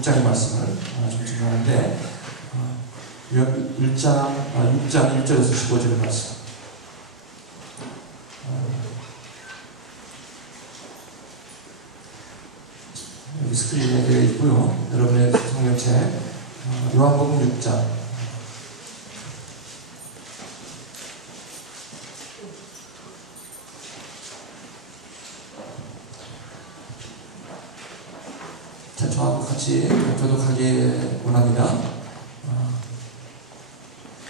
6장의 말씀을 좀 증거하는데 6장 1절에서 15절의 말씀. 여기 스크린에 되어 있고요. 여러분의 성경책 요한복음 6장 저하고 같이 교독하기 원합니다.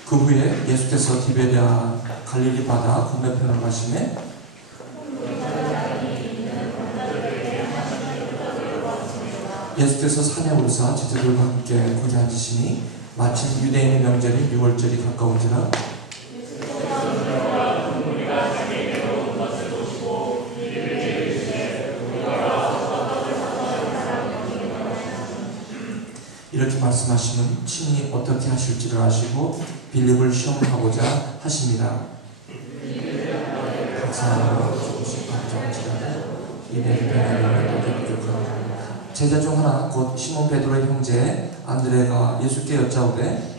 그 후에 예수께서 디베랴 갈릴리 바다 건너편으로 가시매 예수께서 산에 오르사 제자들과 함께 거기 앉으시니 마침 유대인의 명절인 6월절이 가까운지라 이렇게 말씀하시면 친히 어떻게 하실지를 아시고 빌립을 시험하고자 하십니다. 각 사람으로 조금씩 반정지라도 이내를 변하려면 어디 부족하고 제자 중 하나 곧 시몬 베드로의 형제 안드레가 예수께 여짜오되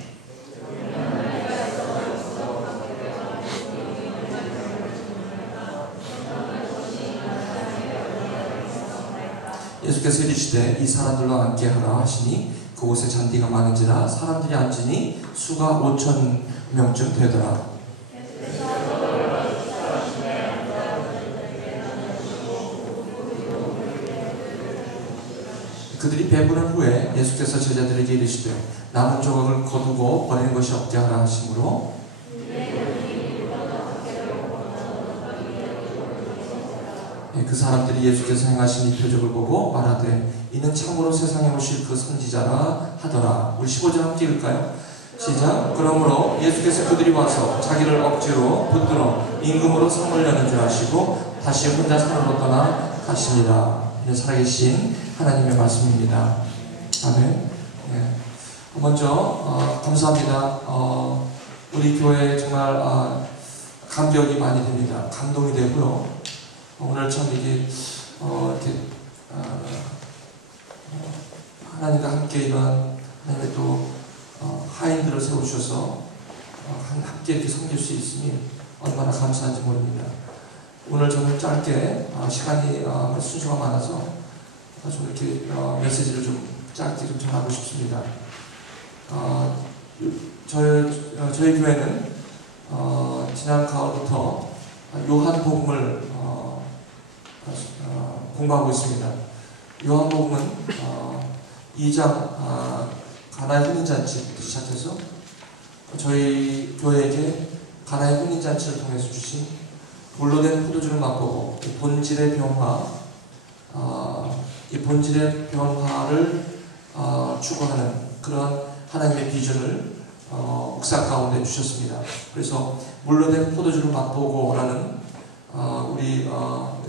예수께서 이르시되 이 사람들과 함께 하라 하시니 그곳에 잔디가 많은지라 사람들이 앉으니 수가 5,000명쯤 되더라. 그들이 배부른 후에 예수께서 제자들에게 이르시되 남은 조각을 거두고 버리는 것이 없게 하라 하시므로 그 사람들이 예수께서 행하신 이 표적을 보고 말하되 이는 참으로 세상에 오실 그 선지자라 하더라. 우리 15절 함께 읽을까요? 시작. 그러므로 예수께서 그들이 와서 자기를 억지로 붙들어 임금으로 삼으려는 줄 아시고 다시 혼자 산으로 떠나 가십니다. 살아계신 하나님의 말씀입니다. 아멘. 네. 먼저 감사합니다. 우리 교회 정말 감격이 많이 됩니다. 감동이 되고요. 오늘 참 이게 이렇게 하나님과 함께 이런 하나님의 또 하인들을 세우셔서 함께 이렇게 섬길 수 있으니 얼마나 감사한지 모릅니다. 오늘 저는 짧게 시간이 순서가 많아서 좀 이렇게 메시지를 좀 짧게 좀 전하고 싶습니다. 저희 교회는 지난 가을부터 요한복음을 공부하고 있습니다. 요한복음은 2장 가나의 혼인잔치부터 시작해서 저희 교회에게 가나의 혼인잔치를 통해서 주신 돌로 된 포도주를 맛보고 본질의 변화, 이 본질의 변화를 추구하는 그런 하나님의 비전을 묵상 가운데 주셨습니다. 그래서 물로 된 포도주를 맛보고라는 우리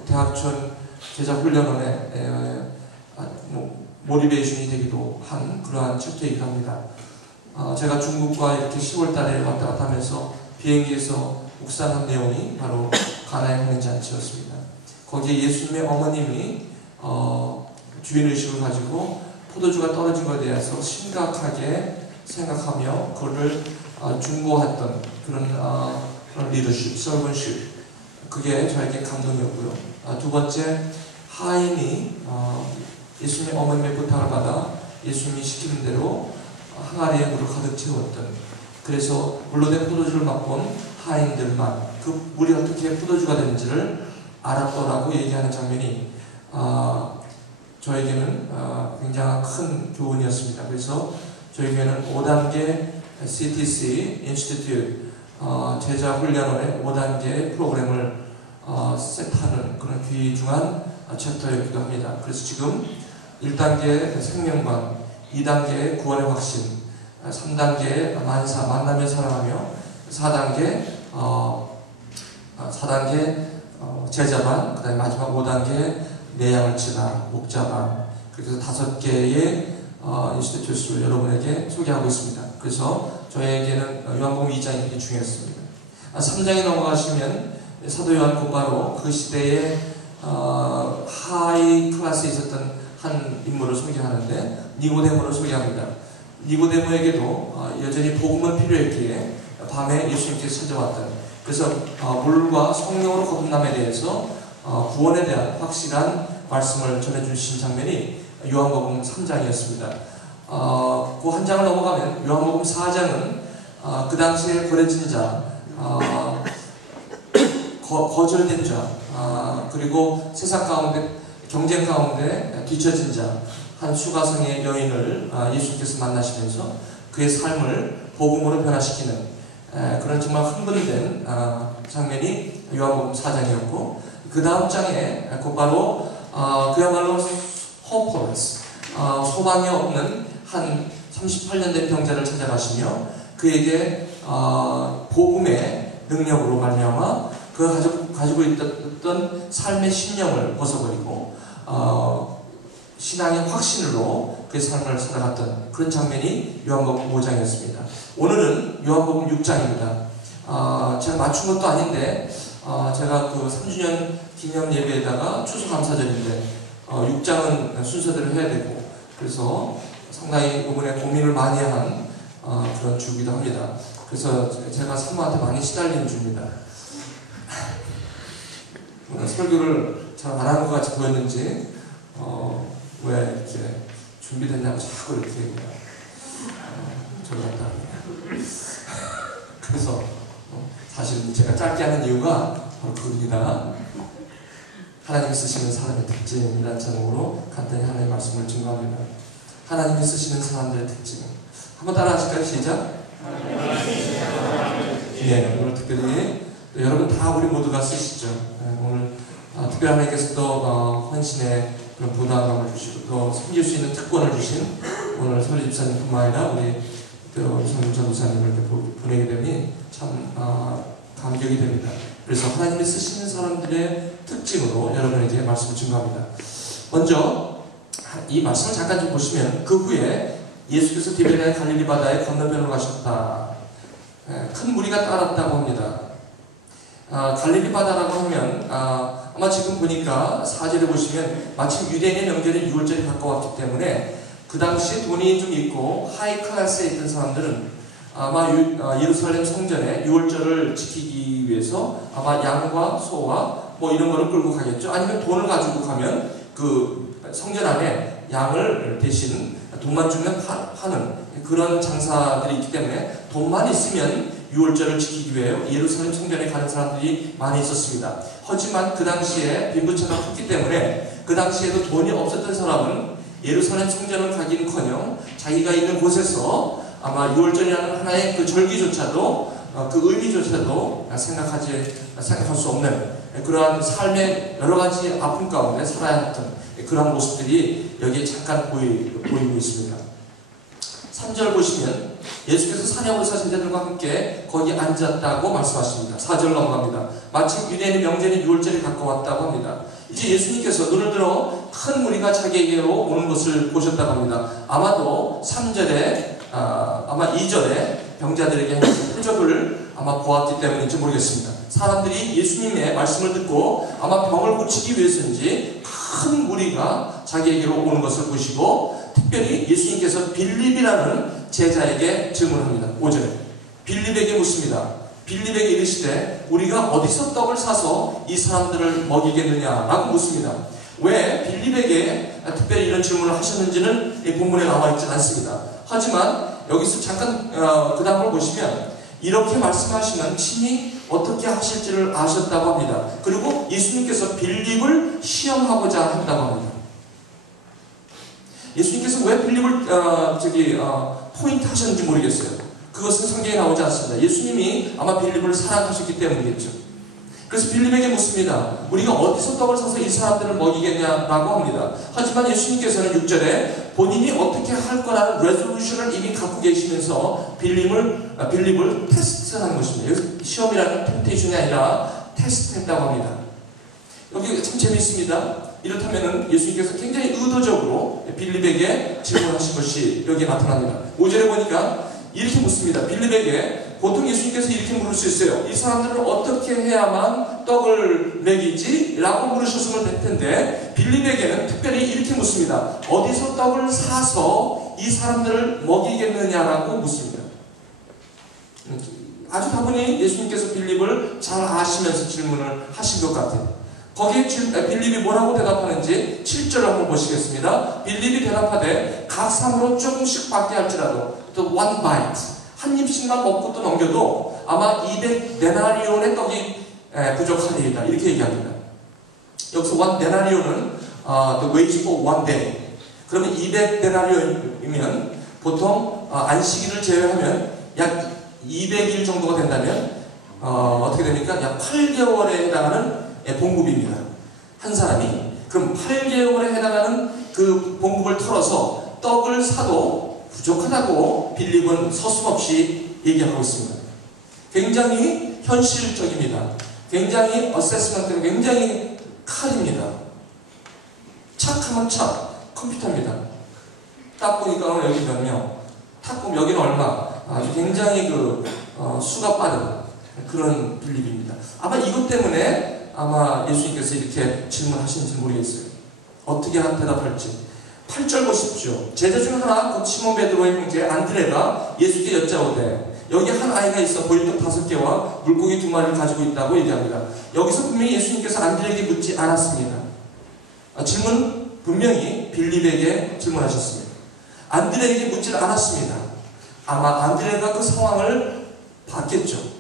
대학촌 제자훈련원의 모티베이션이 되기도 한 그러한 챕터이기도 합니다. 제가 중국과 이렇게 10월 달에 왔다 갔다 하면서 비행기에서 묵상한 내용이 바로 가나의 혼인잔치였습니다. 거기에 예수님의 어머님이 주인의식을 가지고 포도주가 떨어진 것에 대해서 심각하게 생각하며 그를 중보했던 그런 리더십, 서번십, 그게 저에게 감동이었고요. 두 번째, 하인이 예수님의 어머님의 부탁을 받아 예수님이 시키는 대로 항아리에 물을 가득 채웠던, 그래서 물로 된 포도주를 맛본 하인들만 그 물이 어떻게 포도주가 되는지를 알았더라고 얘기하는 장면이 저에게는 굉장히 큰 교훈이었습니다. 그래서 저희 교회는 5단계 CTC Institute 제자훈련원의 5단계 프로그램을 세트하는 그런 귀중한 챕터였기도 합니다. 그래서 지금 1단계 생명관, 2단계 구원의 확신, 3단계 만사, 만나며 사랑하며, 4단계 제자반, 그 다음에 마지막 5단계 내양을 치다, 목자반, 그래서 5개의 인스티튜트를 여러분에게 소개하고 있습니다. 그래서 저에게는 요한복음 2장이 되게 중요했습니다. 3장에 넘어가시면 사도 요한 곧바로 그 시대에 하이 클래스에 있었던 한 인물을 소개하는데 니고데모를 소개합니다. 니고데모에게도 여전히 복음은 필요했기에 밤에 예수님께서 찾아왔던, 그래서 물과 성령으로 거듭남에 대해서 구원에 대한 확실한 말씀을 전해주신 장면이 요한복음 3장이었습니다. 그 한 장을 넘어가면 요한복음 4장은 그 당시에 버려진 자, 거절된 자, 그리고 세상 가운데 경쟁 가운데 뒤처진 자, 한 수가성의 여인을 예수님께서 만나시면서 그의 삶을 복음으로 변화시키는 그런 정말 흥분된 장면이 요한복음 4장이었고, 그 다음 장에 곧바로 그야말로 호퍼레스, 소망이 없는 한 38년 된 병자를 찾아가시며 그에게 복음의 능력으로 말미암아 그가 가지고 있던 삶의 신념을 벗어버리고 신앙의 확신으로 그의 삶을 살아갔던 그런 장면이 요한복음 5장이었습니다. 오늘은 요한복음 6장입니다. 제가 맞춘 것도 아닌데 제가 그 3주년 기념 예배에다가 추수감사절인데 6장은 순서대로 해야 되고, 그래서 상당히 이번에 고민을 많이 한 그런 주기도 합니다. 그래서 제가 사모한테 많이 시달리는 주입니다. 설교를 잘 안 하는 것 같이 보였는지 왜 이렇게 준비됐냐고 자꾸 이렇게 저를 갖다 합니다. 그래서 사실 제가 짧게 하는 이유가 바로 그겁니다. 하나님이 쓰시는 사람의 특징이라는 제목으로 간단히 하나님의 말씀을 증거합니다. 하나님이 쓰시는 사람들의 특징. 한번 따라 하실까요? 시작. 네, 오늘 특별히 여러분 다 우리 모두가 쓰시죠. 오늘 특별히 하나님께서 또 헌신의 그런 부담감을 주시고 또 섬길 수 있는 특권을 주신 오늘 서리 집사님뿐만 아니라 우리 손윤 전도사님을 이렇게 보내게 되니 참 감격이 됩니다. 그래서 하나님이 쓰시는 사람들의 특징으로 여러분에게 말씀을 증거합니다. 먼저 이 말씀을 잠깐 좀 보시면, 그 후에 예수께서 디베레 갈릴리 바다의 건너편으로 가셨다. 큰 무리가 따랐다고 합니다. 갈릴리 바다라고 하면 아마 지금 보니까 4절에 보시면 마침 유대인의 명절인 6월절이 가까웠기 때문에 그 당시에 돈이 좀 있고 하이 클래스에 있던 사람들은 아마 예루살렘 성전에 6월절을 지키기 위해서 아마 양과 소와 뭐 이런 거를 끌고 가겠죠. 아니면 돈을 가지고 가면 그 성전 안에 양을 대신 돈만 주면 파는 그런 장사들이 있기 때문에 돈만 있으면 6월절을 지키기 위해 예루살렘 성전에 가는 사람들이 많이 있었습니다. 하지만 그 당시에 빈부차가 컸기 때문에 그 당시에도 돈이 없었던 사람은 예루살렘 성전을 가기는커녕 자기가 있는 곳에서 아마 6월절이라는 하나의 그 절기조차도 그 의미조차도 생각할 수 없는 그러한 삶의 여러 가지 아픔 가운데 살아야 했던 그러한 모습들이 여기에 잠깐 보이고 있습니다. 3절 보시면 예수께서 사냥으로서 제자들과 함께 거기 앉았다고 말씀하십니다. 4절 넘어갑니다. 마침 유대인의 명절인 6월절이 가까웠다고 합니다. 이제 예수님께서 눈을 들어 큰 무리가 자기에게로 오는 것을 보셨다고 합니다. 아마도 3절에 아마 2절에 병자들에게 하는 표적을 아마 보았기 때문인지 모르겠습니다. 사람들이 예수님의 말씀을 듣고 아마 병을 고치기 위해서인지 큰 무리가 자기에게로 오는 것을 보시고, 특별히 예수님께서 빌립이라는 제자에게 질문합니다. 5절에 빌립에게 묻습니다. 빌립에게 이르시되 우리가 어디서 떡을 사서 이 사람들을 먹이겠느냐라고 묻습니다. 왜 빌립에게 특별히 이런 질문을 하셨는지는 이 본문에 나와 있지 않습니다. 하지만 여기서 잠깐 그 다음을 보시면 이렇게 말씀하시면 친히 어떻게 하실지를 아셨다고 합니다. 그리고 예수님께서 빌립을 시험하고자 한다고 합니다. 예수님께서 왜 빌립을 포인트 하셨는지 모르겠어요. 그것은 성경에 나오지 않습니다. 예수님이 아마 빌립을 사랑하셨기 때문이겠죠. 그래서 빌립에게 묻습니다. 우리가 어디서 떡을 사서 이 사람들을 먹이겠냐라고 합니다. 하지만 예수님께서는 6절에 본인이 어떻게 할 거라는 레졸루션을 이미 갖고 계시면서 빌립을 테스트하는 것입니다. 여기서 시험이라는 템테이션이 아니라 테스트했다고 합니다. 여기 참 재미있습니다. 이렇다면 예수님께서 굉장히 의도적으로 빌립에게 질문하신 것이 여기에 나타납니다. 5절에 보니까 이렇게 묻습니다. 빌립에게 보통 예수님께서 이렇게 물을 수 있어요. 이 사람들은 어떻게 해야만 떡을 먹이지? 라고 물으셨으면 될 텐데 빌립에게는 특별히 이렇게 묻습니다. 어디서 떡을 사서 이 사람들을 먹이겠느냐라고 묻습니다. 아주 다분히 예수님께서 빌립을 잘 아시면서 질문을 하신 것 같아요. 거기에 빌립이 뭐라고 대답하는지 7절을 한번 보시겠습니다. 빌립이 대답하되 각 사람으로 조금씩 받게 할지라도 또 one bite 한 입씩만 먹고 또 넘겨도 아마 200데나리온의 떡이 부족하리이다. 이렇게 얘기합니다. 여기서 one 데나리온은 the wage for one day. 그러면 200데나리온이면 보통 안식일을 제외하면 약 200일 정도가 된다면 어떻게 됩니까? 약 8개월에 해당하는 봉급입니다. 한 사람이. 그럼 8개월에 해당하는 그 봉급을 털어서 떡을 사도 부족하다고 빌립은 서슴없이 얘기하고 있습니다. 굉장히 현실적입니다. 굉장히 어세스먼트가 굉장히 칼입니다. 착하면 착, 컴퓨터입니다. 딱 보니까 여기 몇 명, 딱 보면 여기는 얼마, 아주 굉장히 수가 빠른 그런 빌립입니다. 아마 이것 때문에 아마 예수님께서 이렇게 질문하시는지 모르겠어요. 어떻게 대답할지. 8절 보십시오. 제자 중 하나 곧 시몬 베드로의 형제 안드레가 예수께 여짜오되 여기 한 아이가 있어 보리떡 5개와 물고기 2마리를 가지고 있다고 얘기합니다. 여기서 분명히 예수님께서 안드레에게 묻지 않았습니다. 질문 분명히 빌립에게 질문하셨습니다. 안드레에게 묻지 않았습니다. 아마 안드레가 그 상황을 봤겠죠.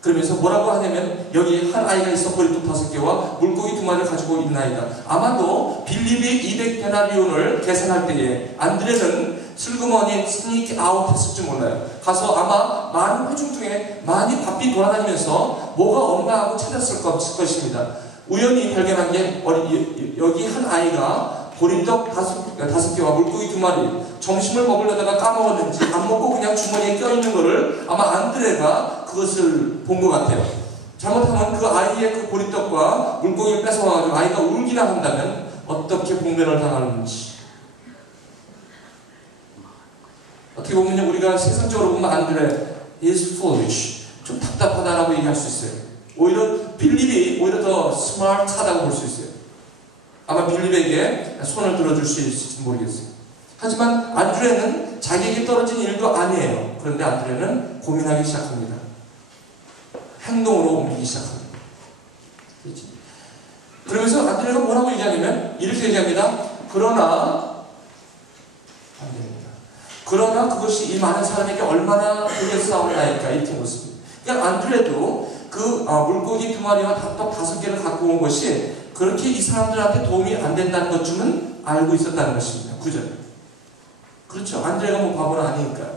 그러면서 뭐라고 하냐면 여기 한 아이가 있어 보리떡 5개와 물고기 2마리를 가지고 있나이다. 아마도 빌립이 200데나리온을 계산할 때에 안드레는 슬그머니 스니키 아웃 했을지 몰라요. 가서 아마 많은 회중 중에 많이 바삐 돌아다니면서 뭐가 없나 하고 찾았을 것입니다. 우연히 발견한 게 여기 한 아이가 보리떡 5개와 물고기 2마리 점심을 먹으려다가 까먹었는지 안 먹고 그냥 주머니에 껴있는 거를 아마 안드레가 그것을 본 것 같아요. 잘못하면 그 아이의 그 보리떡과 물고기를 뺏어와가지고 아이가 울기나 한다면 어떻게 봉변을 당하는지. 어떻게 보면 우리가 세상적으로 보면 안드레 is foolish, 좀 답답하다라고 얘기할 수 있어요. 오히려 빌립이 오히려 더 스마트하다고 볼 수 있어요. 아마 빌립에게 손을 들어줄 수 있을지 모르겠어요. 하지만 안드레는 자기에게 떨어진 일도 아니에요. 그런데 안드레는 고민하기 시작합니다. 행동으로 옮기기 시작합니다. 그렇지? 그러면서 안드레가 뭐라고 얘기하냐면 이렇게 얘기합니다. 그러나 안 됩니다. 그러나 그것이 이 많은 사람에게 얼마나 되겠사옵나이까 이렇게 묻습니다. 그러니까 안드레도 그 물고기 2마리와 떡 5개를 갖고 온 것이 그렇게 이 사람들한테 도움이 안 된다는 것쯤은 알고 있었다는 것입니다. 9절. 그렇죠. 안드레가 뭐 바보는 아니니까.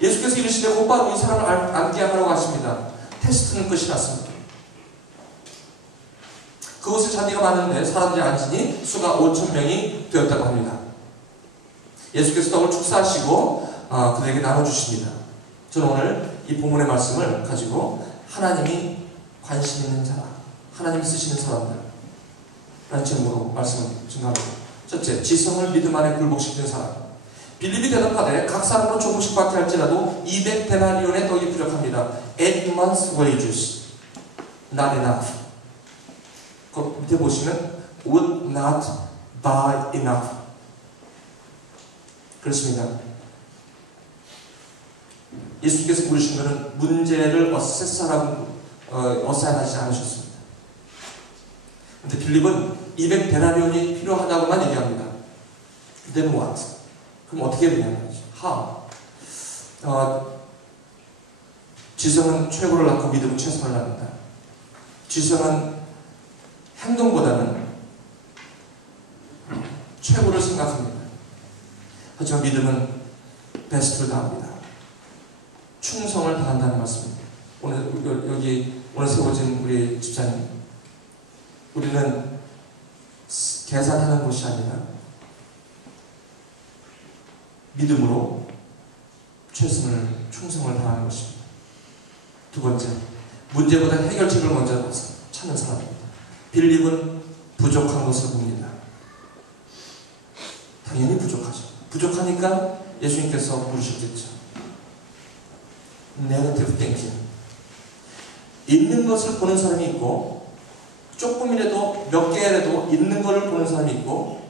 예수께서 이르시되 곧바로 이 사람을 앉게 하라고 하십니다. 테스트는 끝이 났습니다. 그곳에 잔디가 많은데 사람들이 앉으니 수가 5,000명이 되었다고 합니다. 예수께서 떡을 축사하시고 그들에게 나눠주십니다. 저는 오늘 이 본문의 말씀을 가지고 하나님이 관심 있는 사람, 하나님이 쓰시는 사람들 라는 제목으로 말씀을 증가합니다. 첫째, 지성을 믿음 안에 굴복시키는 사람. 빌립이 대답하되 각 사람으로 조금씩 받게 할지라도 200데나리온의 떡이 부족합니다. 8 months wages not enough. 그 밑에 보시면 would not buy enough. 그렇습니다. 예수께서 물으신 것은 문제를 어세스하라고 어사인하지 않으셨습니다. 근데 빌립은 200데나리온이 필요하다고만 얘기합니다. Then what? 그럼 어떻게 되냐는 거죠. How? 지성은 최고를 낳고 믿음은 최선을 낳는다. 지성은 행동보다는 최고를 생각합니다. 하지만 믿음은 베스트를 다합니다. 충성을 다한다는 말씀입니다. 오늘 세워진 우리 집사님, 우리는 계산하는 것이 아니라 믿음으로 충성을 다하는 것입니다. 두 번째, 문제보다 해결책을 먼저 찾는 사람입니다. 빌립은 부족한 것을 봅니다. 당연히 부족하죠. 부족하니까 예수님께서 물으셨겠죠. 네거티브 땡킹. 있는 것을 보는 사람이 있고, 조금이라도 몇 개라도 있는 것을 보는 사람이 있고,